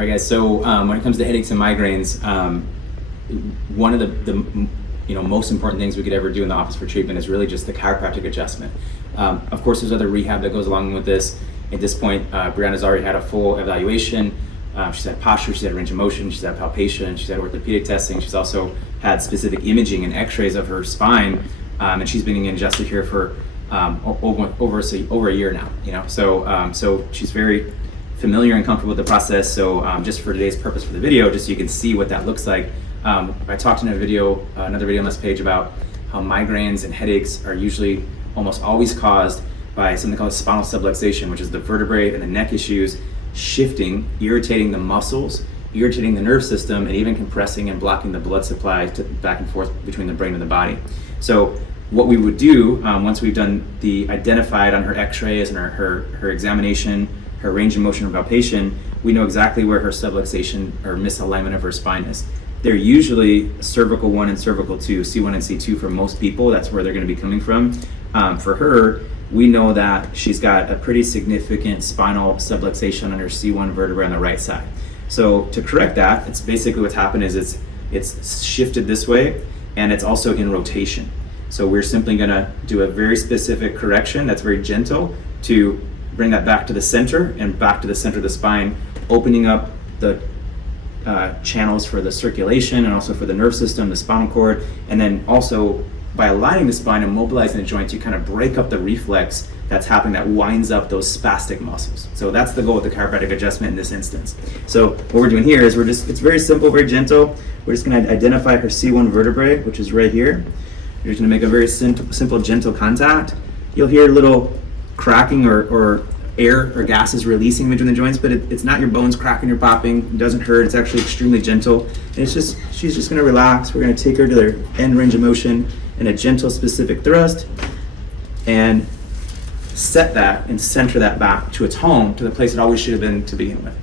All right, guys. So when it comes to headaches and migraines, one of the most important things we could ever do in the office for treatment is really just the chiropractic adjustment. Of course, there's other rehab that goes along with this. At this point, Brianna's already had a full evaluation. She's had posture, she's had range of motion, she's had palpation, she's had orthopedic testing. She's also had specific imaging and x-rays of her spine, and she's been getting adjusted here for over a year now. So she's very familiar and comfortable with the process. So just for today's purpose for the video, just so you can see what that looks like, I talked in another video on this page about how migraines and headaches are usually almost always caused by something called spinal subluxation, which is the vertebrae and the neck issues shifting, irritating the muscles, irritating the nerve system, and even compressing and blocking the blood supply back and forth between the brain and the body. So what we would do once we've done the identified on her x-rays and her examination, her range of motion or palpation, we know exactly where her subluxation or misalignment of her spine is. They're usually cervical 1 and cervical 2, C1 and C2 for most people. That's where they're going to be coming from. For her, we know that she's got a pretty significant spinal subluxation on her C1 vertebrae on the right side. So to correct that, it's basically what's happened is it's shifted this way, and it's also in rotation. So we're simply going to do a very specific correction that's very gentle to bring that back to the center and back to the center of the spine, opening up the channels for the circulation and also for the nerve system, the spinal cord, and then also by aligning the spine and mobilizing the joints, you kind of break up the reflex that's happening that winds up those spastic muscles. So that's the goal with the chiropractic adjustment in this instance. So what we're doing here is it's very simple, very gentle. We're just going to identify her C1 vertebrae, which is right here. You're just going to make a very simple, gentle contact. You'll hear a little cracking or air or gases releasing between the joints, but it's not your bones cracking or popping. It doesn't hurt. It's actually extremely gentle. And she's just going to relax. We're going to take her to their end range of motion in a gentle, specific thrust, and set that and center that back to its home, to the place it always should have been to begin with.